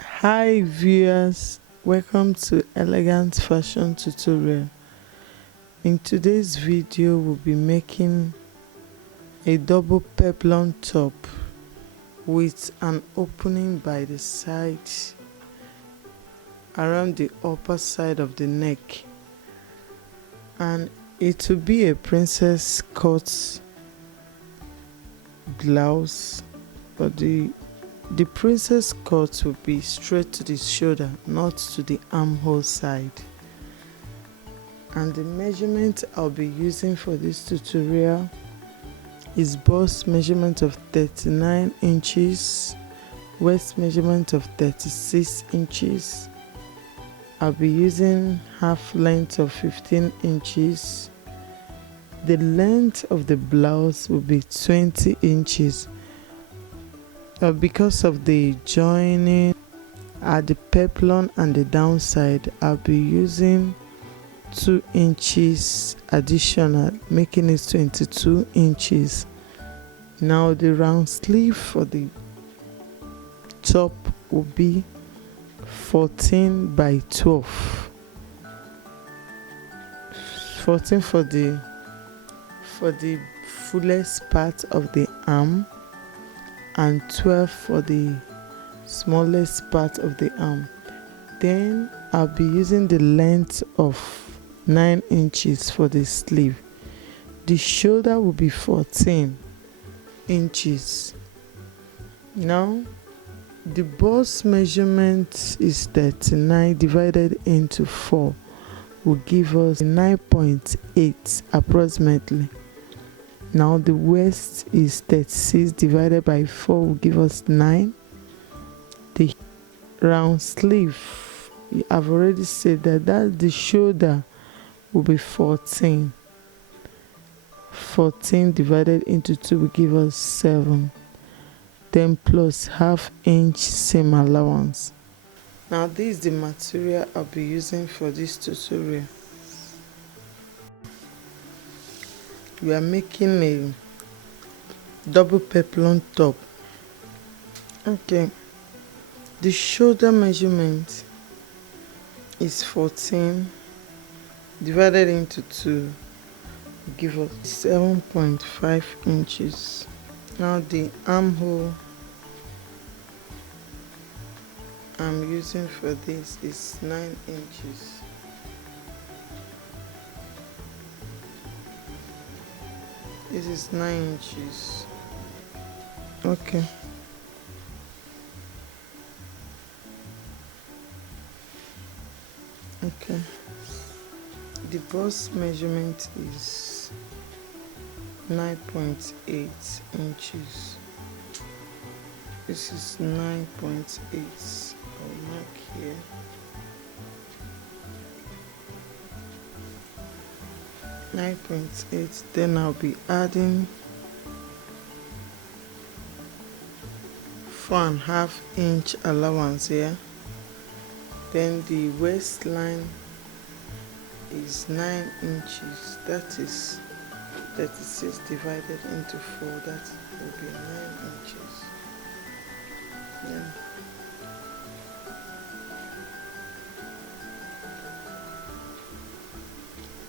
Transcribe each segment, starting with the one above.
Hi viewers, welcome to Elegant Fashion Tutorial. In today's video we'll be making a double peplum top with an opening by the side around the upper side of the neck, and it will be a princess cut blouse, but the princess cut will be straight to the shoulder, not to the armhole side. And the measurement I'll be using for this tutorial is bust measurement of 39 inches, waist measurement of 36 inches. I'll be using half length of 15 inches. The length of the blouse will be 20 inches. Because of the joining at the peplum and the downside, I'll be using 2 inches additional, making it 22 inches. Now the round sleeve for the top will be 14 by 12. 14 for the fullest part of the arm, and 12 for the smallest part of the arm. Then I'll be using the length of 9 inches for the sleeve. The shoulder will be 14 inches. Now the bust measurement is 39 divided into 4 will give us 9.8 approximately. Now the waist is 36 divided by 4 will give us 9. The round sleeve, I've already said that the shoulder will be 14. 14 divided into 2 will give us 7. Then plus half inch seam allowance. Now this is the material I'll be using for this tutorial. We are making a double peplum top. Okay, the shoulder measurement is 14 divided into 2 give us 7.5 inches. Now the armhole I'm using for this is 9 inches. This is 9 inches. Okay. Okay. The bust measurement is 9.8 inches. This is 9.8. I'll mark here. .8. Then I'll be adding 4.5 inch allowance here. Then the waistline is 9 inches. That is 36 divided into 4. That will be 9 inches. Then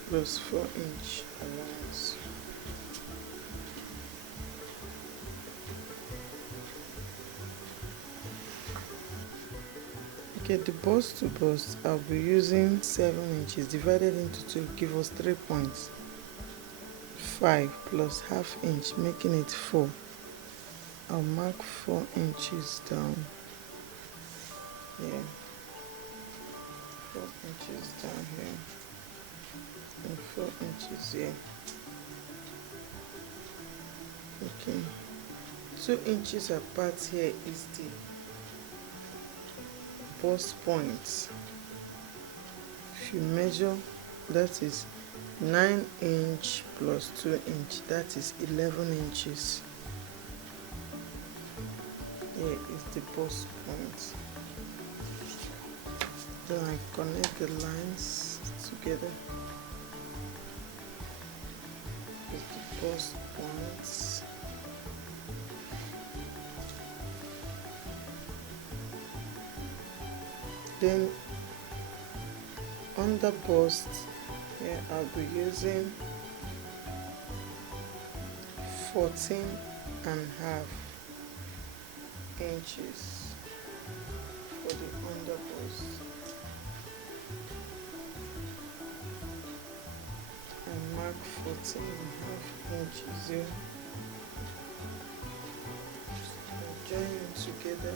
plus 4 inch allowance. Okay, the bust to bust, I'll be using 7 inches divided into 2 give us 3.5 plus half inch, making it 4. I'll mark 4 inches down here. 4 inches down here. And 4 inches here. Okay, 2 inches apart here is the bust point. If you measure, that is 9 inch plus 2 inch, that is 11 inches. Here is the bust point. Then I connect the lines together. With the bust points. Then on the bust here I'll be using 14.5 inches for the underbust. And mark 14.5 inches here. Join it together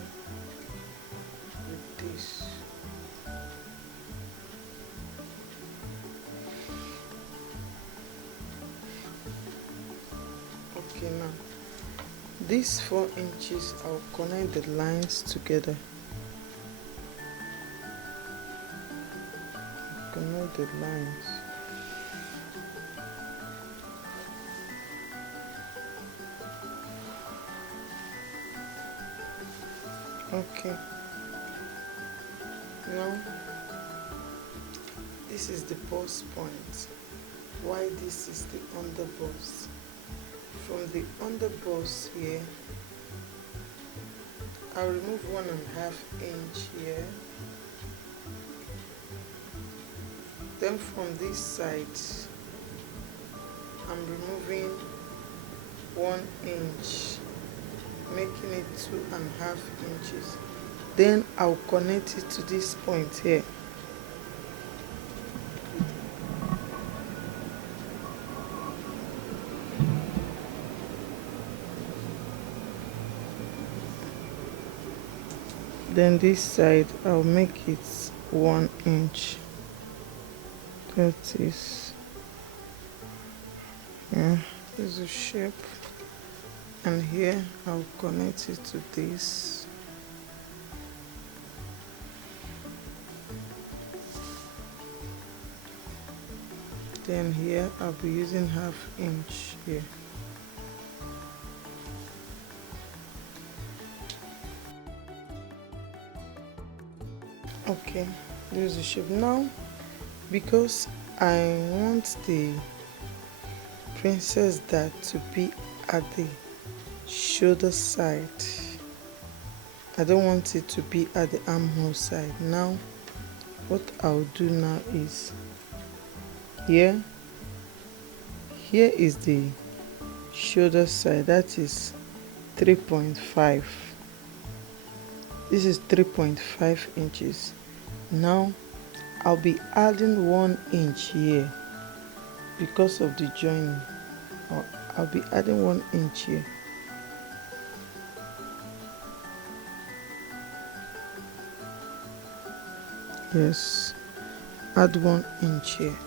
with this. Okay, now these 4 inches I'll connect the lines together. Connect the lines. Okay, now this is the bust point. Why this is the underbust? From the underbust here, I'll remove 1.5 inch here. Then from this side, I'm removing 1 inch, making it 2.5 inches. Then I'll connect it to this point here. Then this side I'll make it 1 inch. That is, yeah, this is the shape. And here I'll connect it to this. Then here I'll be using 1/2 inch here. Okay, this is the shape. Now, because I want the princess dart to be at the shoulder side, I don't want it to be at the armhole side. Now what I'll do now is here is the shoulder side, that is 3.5. This is 3.5 inches. Now I'll be adding 1 inch here because of the joining. I'll be adding 1 inch here. Yes, add 1 inch here.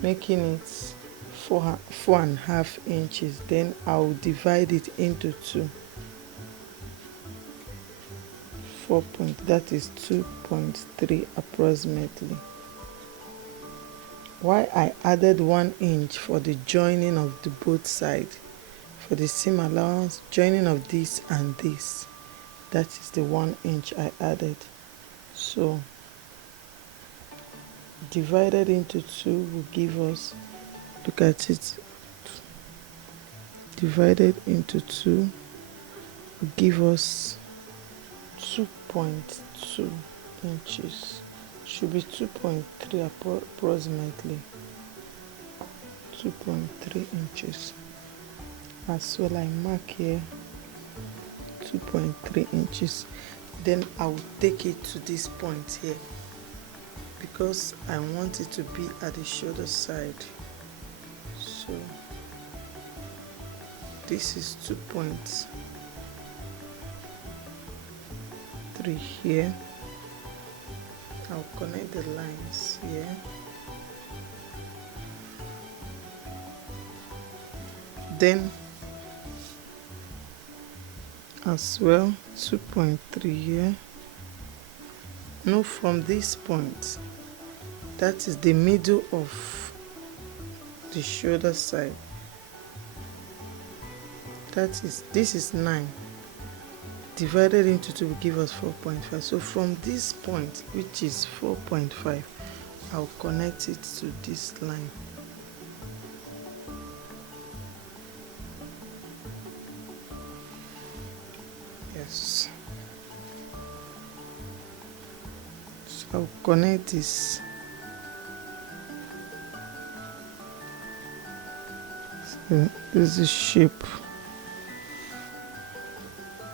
Making it 4.5 inches. Then I'll divide it into 2. That is 2.3 approximately. Why I added 1 inch for the joining of the both sides, for the seam allowance, joining of this and this, that is the 1 inch I added. So divided into 2 will give us, look at it, divided into 2 will give us 2.2 inches. Should be 2.3 approximately. 2.3 inches. As well, I mark here 2.3 inches. Then I will take it to this point here because I want it to be at the shoulder side. So this is 2.3 here. I'll connect the lines here. Then as well 2.3 here. Now from this point, that is the middle of the shoulder side, this is 9 divided into 2 will give us 4.5. So from this point, which is 4.5, I'll connect it to this line. Yes. So I'll connect this. So this is the shape.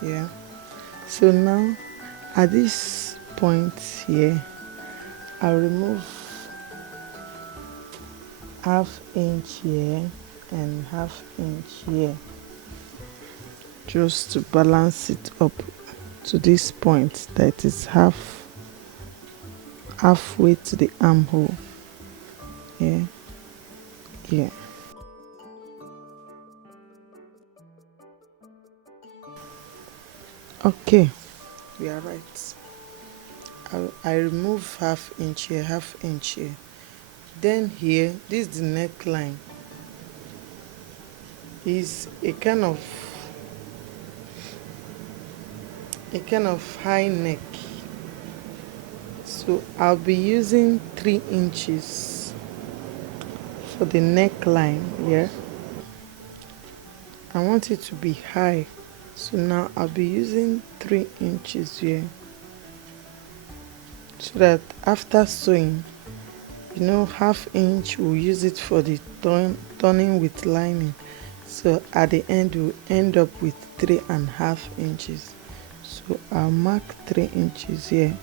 Yeah. So now at this point here, I'll remove half inch here and half inch here, just to balance it up to this point that is halfway to the armhole. Yeah. Yeah. Okay, we are right. I remove half inch here, half inch here. Then here, this is the neckline. Is a kind of high neck. So I'll be using 3 inches for the neckline. Yeah. I want it to be high. So now I'll be using 3 inches here. So that after sewing, half inch we'll use it for the turning with lining. So at the end we'll end up with 3.5 inches. So I'll mark 3 inches here.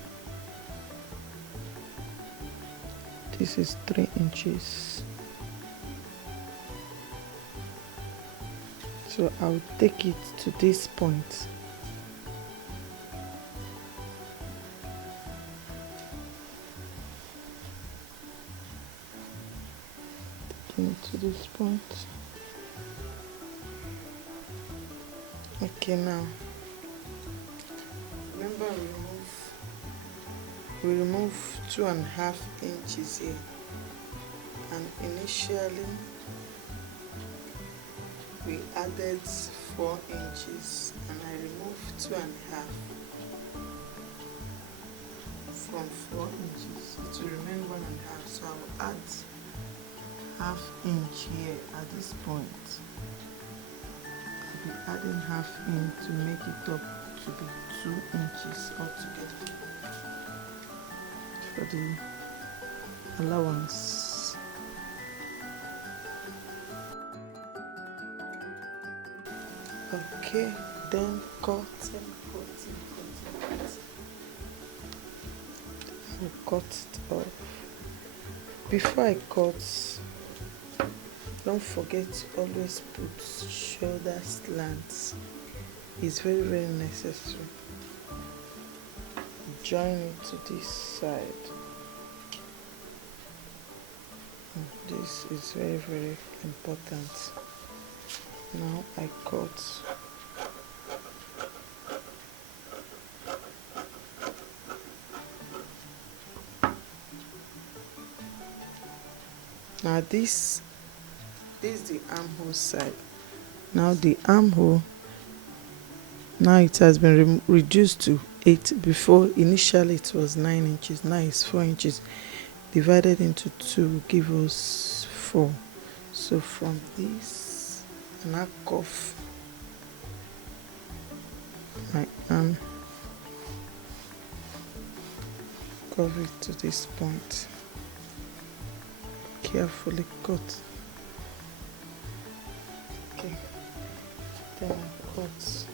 This is 3 inches. So I'll take it to this point. Taking it to this point. Okay, now remember we remove 2.5 inches here, and initially we added 4 inches, and I removed 2.5 from 4 inches. It will remain 1.5. So I'll add half inch here at this point. I'll be adding half inch to make it up to be 2 inches altogether for the allowance. Okay, then cut. I'll cut it off. Before I cut, don't forget to always put shoulder slants. It's very, very necessary. Join it to this side. This is very, very important. Now I cut. Now this is the armhole side. Now the armhole, now it has been reduced to 8. Before, initially it was 9 inches. Now it's 4 inches. Divided into 2 give us 4. So from this, and I cuff my arm, cover it to this point. Carefully cut. Okay, then I cut.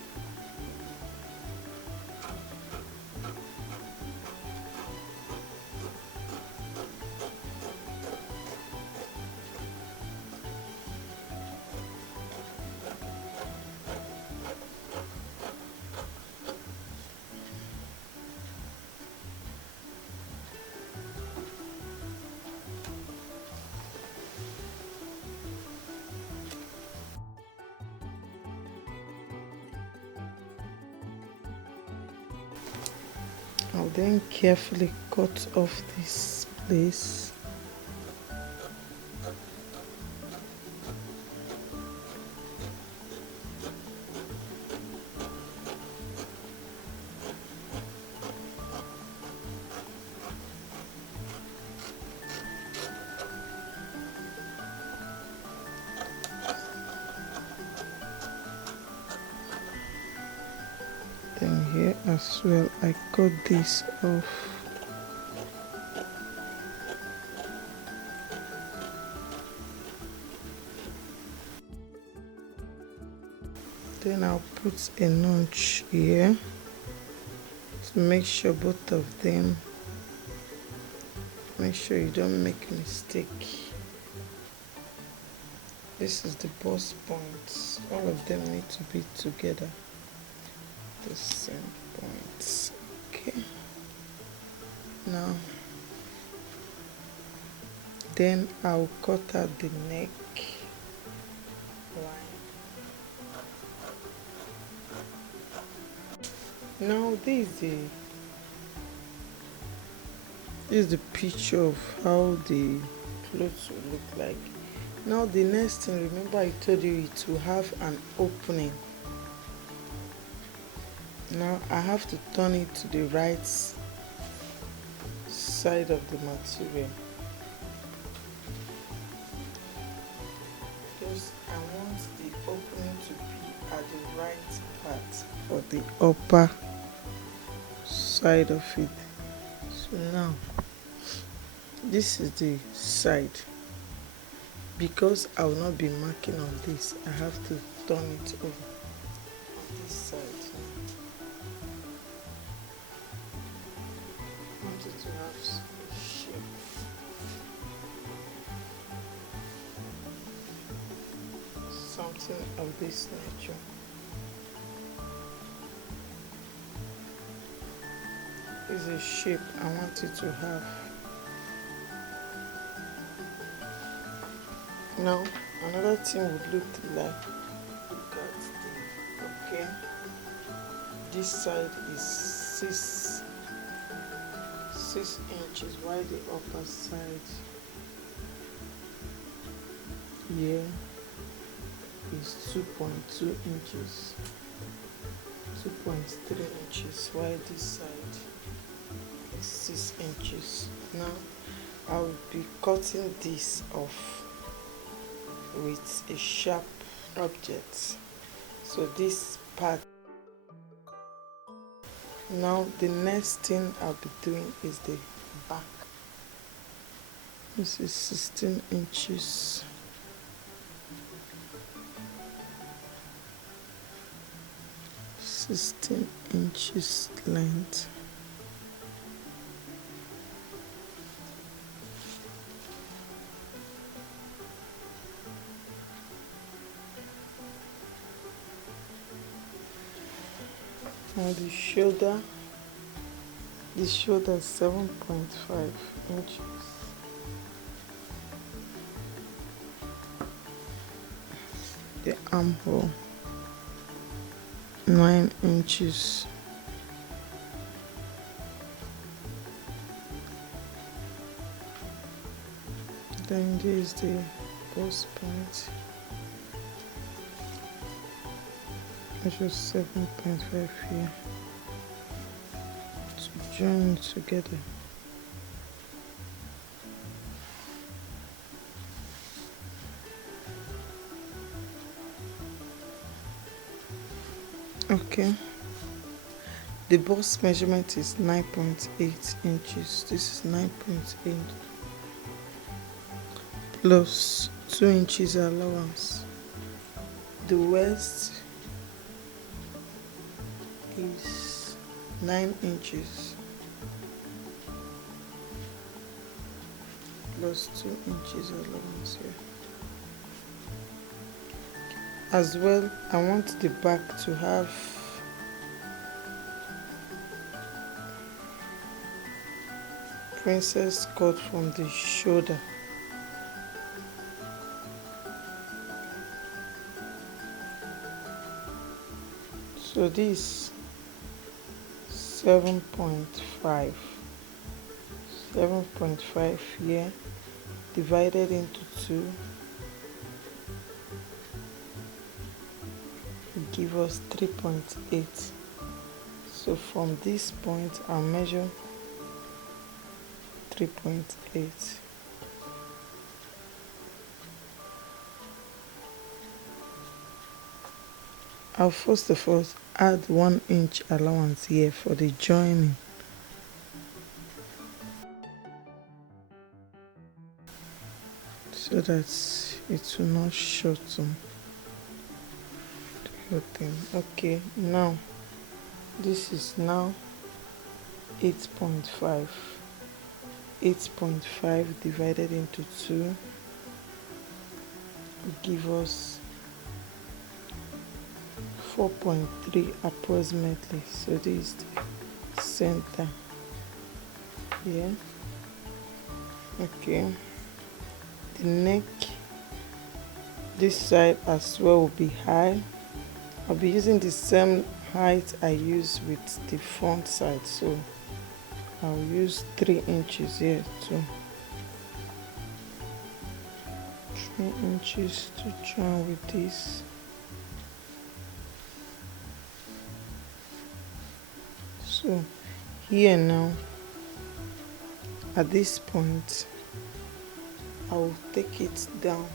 I'll then carefully cut off this place. then here as well I cut this off. Then I'll put a notch here to make sure both of them, make sure you don't make a mistake. This is the bust points. All of them need to be together, the same points. Okay. Now, then I'll cut out the neck line. Now this is the picture of how the clothes will look like. Now the next thing, remember I told you it will have an opening. Now I have to turn it to the right side of the material. Because I want the opening to be at the right part or the upper side of it. So now this is the side. Because I will not be marking on this, I have to turn it over on this side. I want it to have a shape. Something of this nature. Is a shape I want it to have. Now another thing would look at the, okay, this side is 6 inches, while the upper side here is 2.2 inches, 2.3 inches, while this side is 6 inches. Now I will be cutting this off with a sharp object. So this part. Now the next thing I'll be doing is the back. This is 16 inches. Length. Now the shoulder is 7.5 inches. The armhole 9 inches. Then this is the bust point, which is 7.5 here, to join together. Okay, the bust measurement is 9.8 inches. This is 9.8 plus 2 inches allowance. The waist is 9 inches plus 2 inches allowance here. As well, I want the back to have princess cut from the shoulder. So this 7.5 here divided into 2 give us 3.8. So from this point I'll measure 3.8. I'll first of all add 1 inch allowance here for the joining. So that it will not shorten the whole thing. Okay, now this is now 8.5. 8.5 divided into 2 will give us 4.3 approximately. So this is the center here. Okay, the neck this side as well will be high. I'll be using the same height I use with the front side, so I'll use 3 inches here too. 3 inches to join with this. So here now, at this point, I will take it down.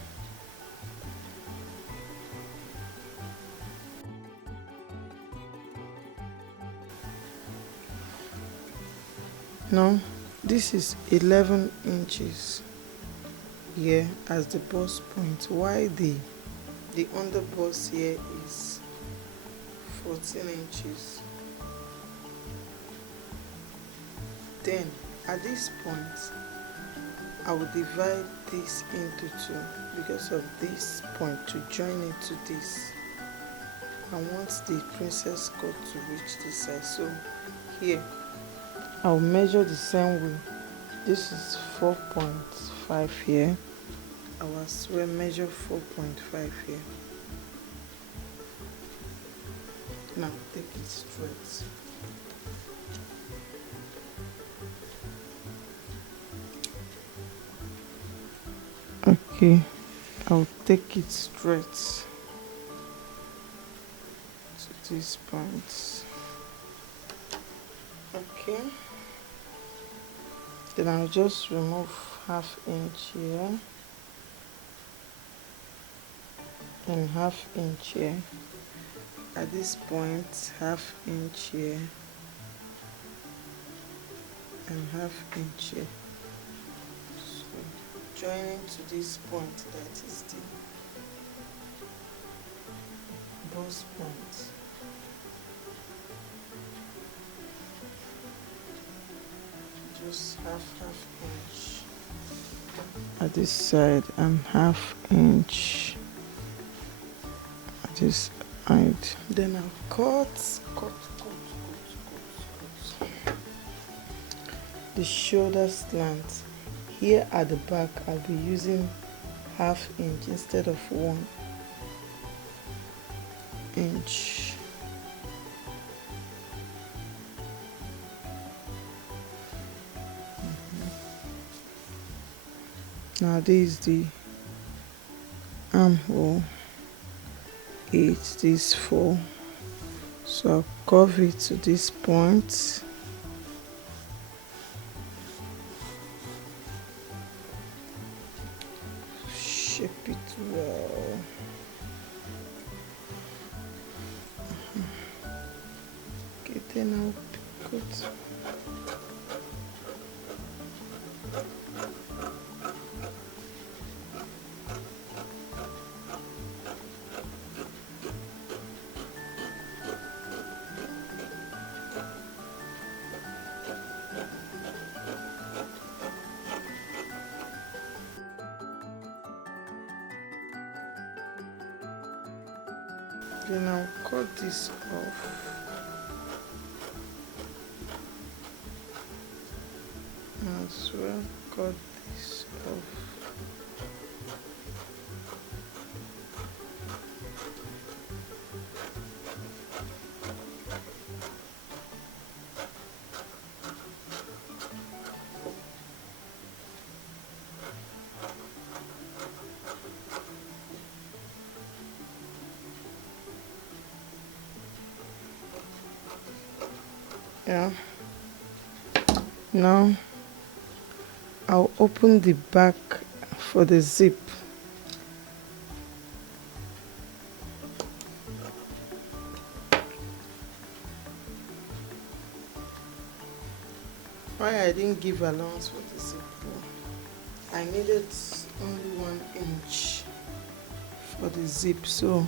Now this is 11 inches here as the bust point, while the underbust here is 14 inches. Then at this point I will divide this into 2 because of this point to join it to this. I want the princess cut to reach this side, so here I'll measure the same way. This is 4.5 here. I will as well measure 4.5 here. Now take it straight. Okay, I'll take it straight to this point. Okay, then I'll just remove ½ inch here and ½ inch here. At this point, ½ inch here and ½ inch here. So joining to this point, that is the bust point. Just half inch at this side and ½ inch at this height. Then I'll cut the shoulder slant. Here at the back I'll be using ½ inch instead of 1 inch. Now this is the armhole, 8, this 4. So I'll curve it to this point. Shape it well. Okay, then I'll cut. Then I'll cut this off. As well, cut this off. Yeah. Now I'll open the back for the zip. Why I didn't give allowance for the zip? I needed only 1 inch for the zip, so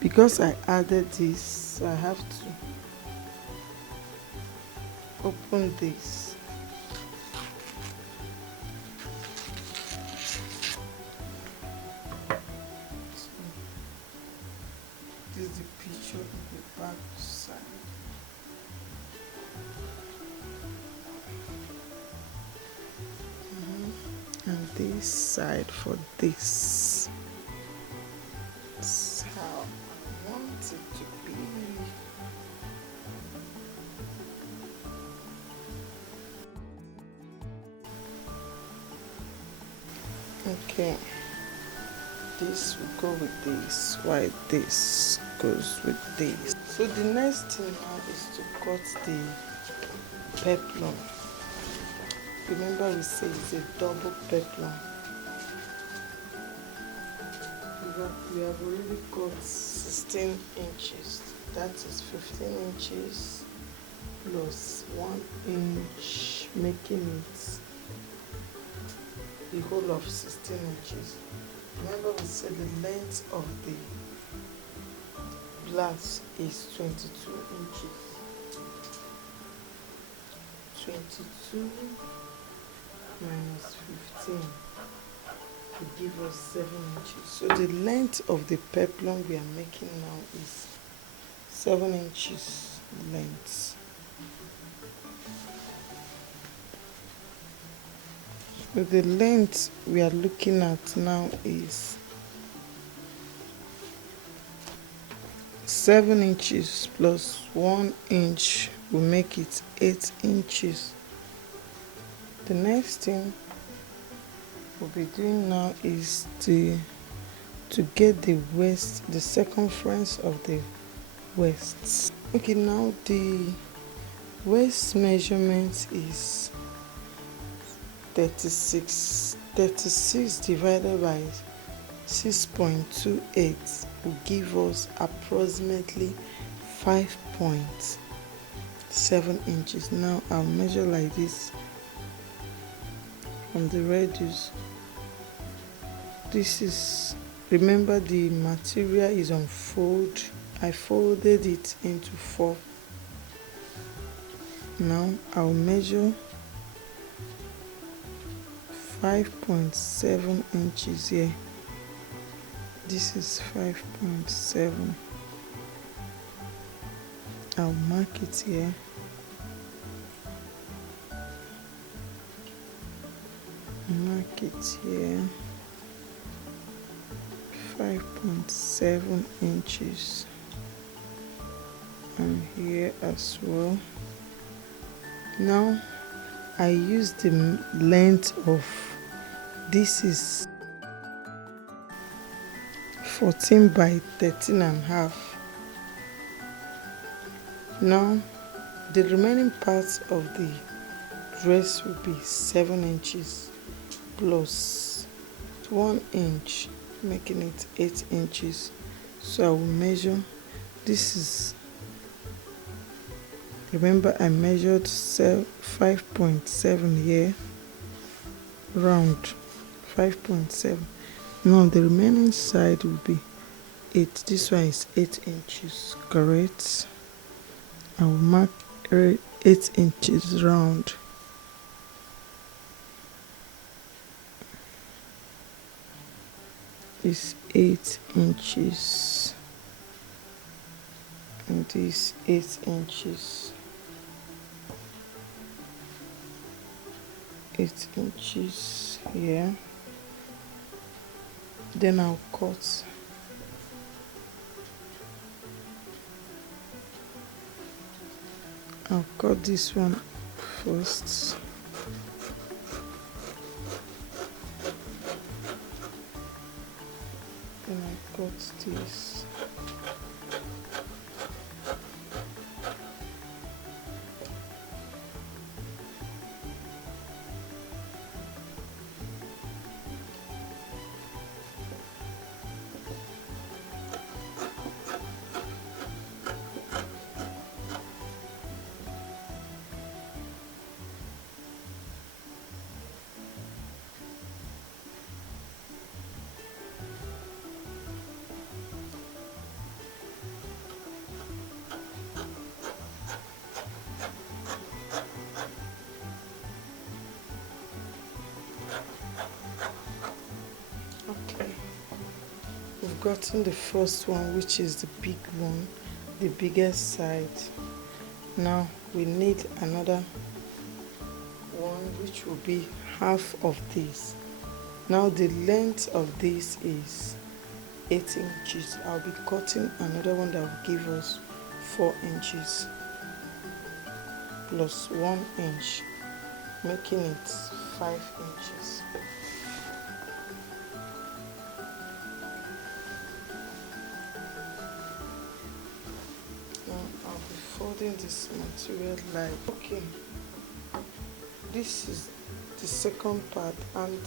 because I added this, I have to open this. So this is the picture of the back side. And this side for this. That's how I want it to be. Okay, this will go with this, while this goes with this. So the next thing now is to cut the peplum. Remember we say it's a double peplum. We have already got 16 inches. That is 15 inches plus 1 inch, making it the whole of 16 inches. Remember we said the length of the blouse is 22 inches. 22 minus 15 will give us 7 inches. So the length of the peplum we are making now is 7 inches length. So the length we are looking at now is 7 inches plus 1 inch will make it 8 inches. The next thing we'll be doing now is to get the waist, the circumference of the waist. Okay, now the waist measurement is 36 divided by 6.28 will give us approximately 5.7 inches. Now I'll measure like this from the radius. This is, remember the material is on fold. I folded it into 4. Now I'll measure 5.7 inches here. This is 5.7. I'll mark it here. Mark it here. 5.7 inches. And here as well. Now I use the length of, this is 14 by 13 and a half. Now the remaining parts of the dress will be 7 inches plus 1 inch, making it 8 inches. So I will measure, this is, remember I measured 5.7 here, round 5.7. Now the remaining side will be 8. This one is 8 inches, correct? I will mark 8 inches round. Is 8 inches, and this 8 inches. 8 inches here. Then I'll cut. I'll cut this one first. Then I cut this. gotten the first one, which is the big one, the biggest side. Now we need another one, which will be half of this. Now the length of this is 8 inches. I'll be cutting another one that will give us 4 inches plus 1 inch, making it 5 inches. Now I'll be folding this material like okay. This is the second part, and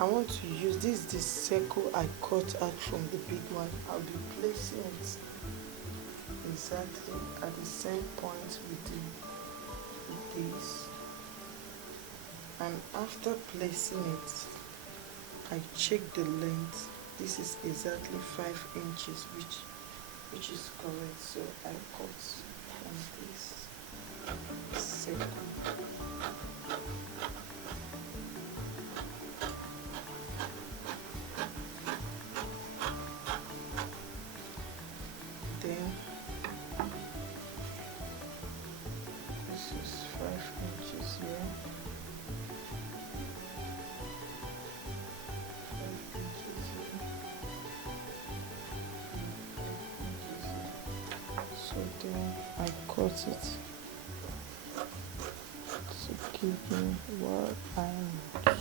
I want to use the circle I cut out from the big one. I'll be placing it exactly at the same point with this, and after placing it I check the length. This is exactly 5 inches, which is correct, so I cut from this circle. Then this is 5 inches here. 5 inches here. 5 inches here. So then I cut it to give me what I want.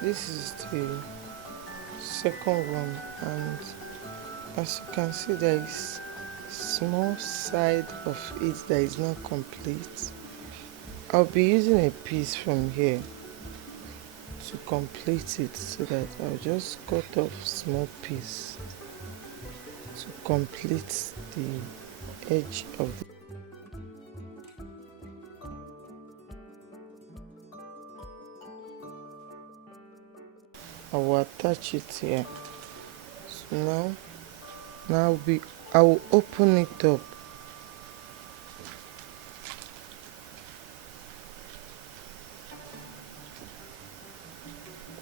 This is the second one, and as you can see, there is small side of it that is not complete. I'll be using a piece from here to complete it, so that I'll just cut off small piece to complete the edge of the I will attach it here. So now I will open it up.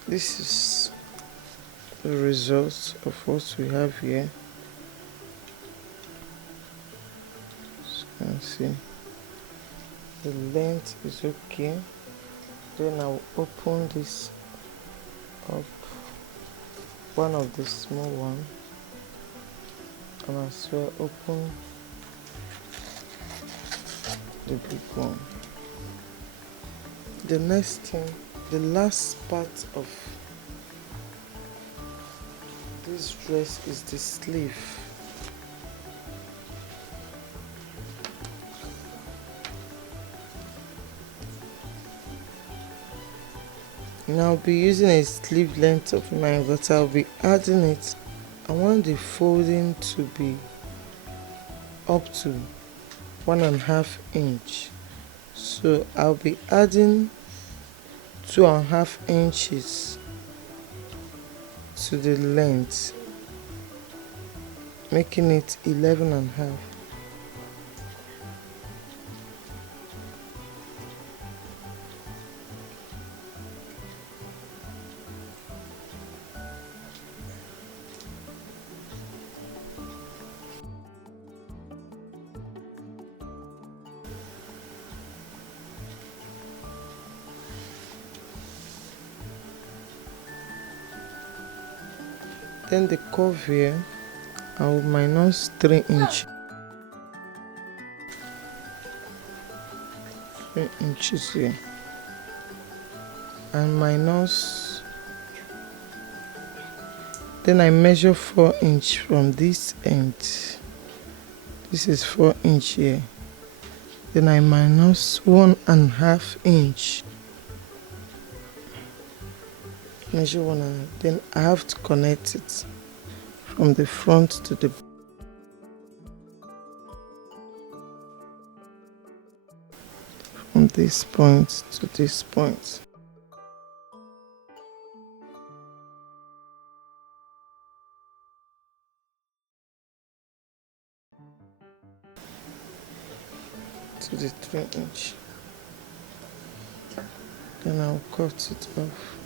This is the result of what we have here. As you can see, the length is okay. Then I will open this up, one of the small one, and as well open the big one. The next thing, the last part of this dress is the sleeve. Now I'll be using a sleeve length of 9, but I'll be adding it. I want the folding to be up to 1.5 inch, so I'll be adding 2.5 inches to the length, making it 11.5. Then the curve here, I will minus 3 inches. 3 inches here, and minus. Then I measure 4 inches from this end. This is 4 inch here. Then I minus 1.5 inch. Measure 1.5. Then I have to connect it from the front to the from this point to this point. To the 3 inch. Then I'll cut it off.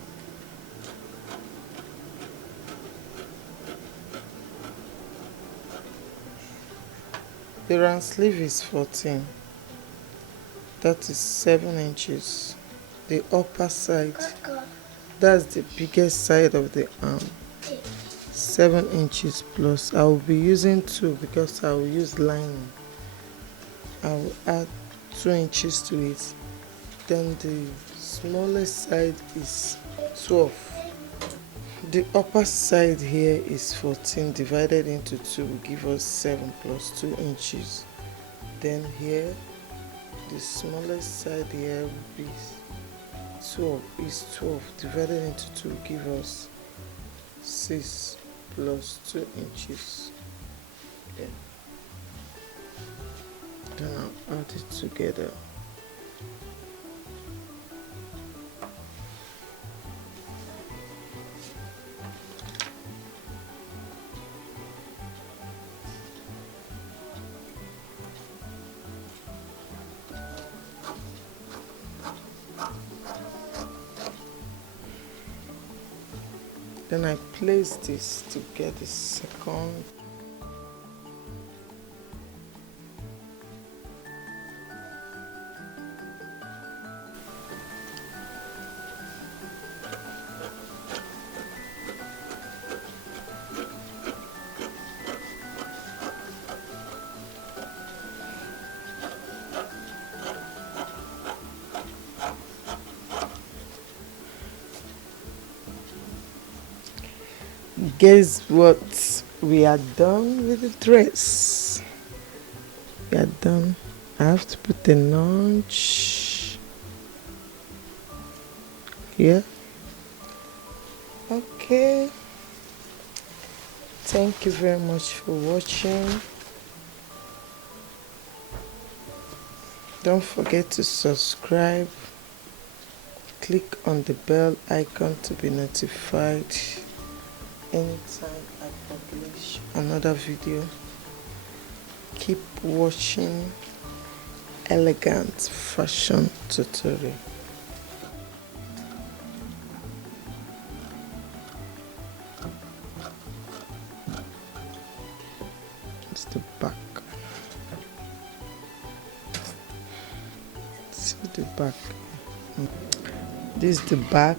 The round sleeve is 14. That is 7 inches. The upper side, that's the biggest side of the arm. 7 inches plus. I will be using 2 because I will use lining. I will add 2 inches to it. Then the smallest side is 12. The upper side here is 14 divided into 2 will give us 7 plus 2 inches. Then here, the smallest side here will be 12 divided into 2 will give us 6 plus 2 inches. Then I'll add it together. Then I place this to get the second. Guess what? We are done with the dress. We are done. I have to put the notch here. Okay. Thank you very much for watching. Don't forget to subscribe. Click on the bell icon to be notified anytime I publish another video. Keep watching elegant fashion tutorial. It's the back. See the back. This is the back.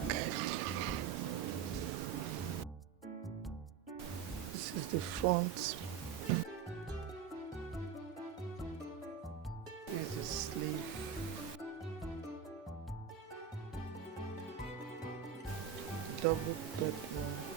This is the front. This is the sleeve. Double peplum.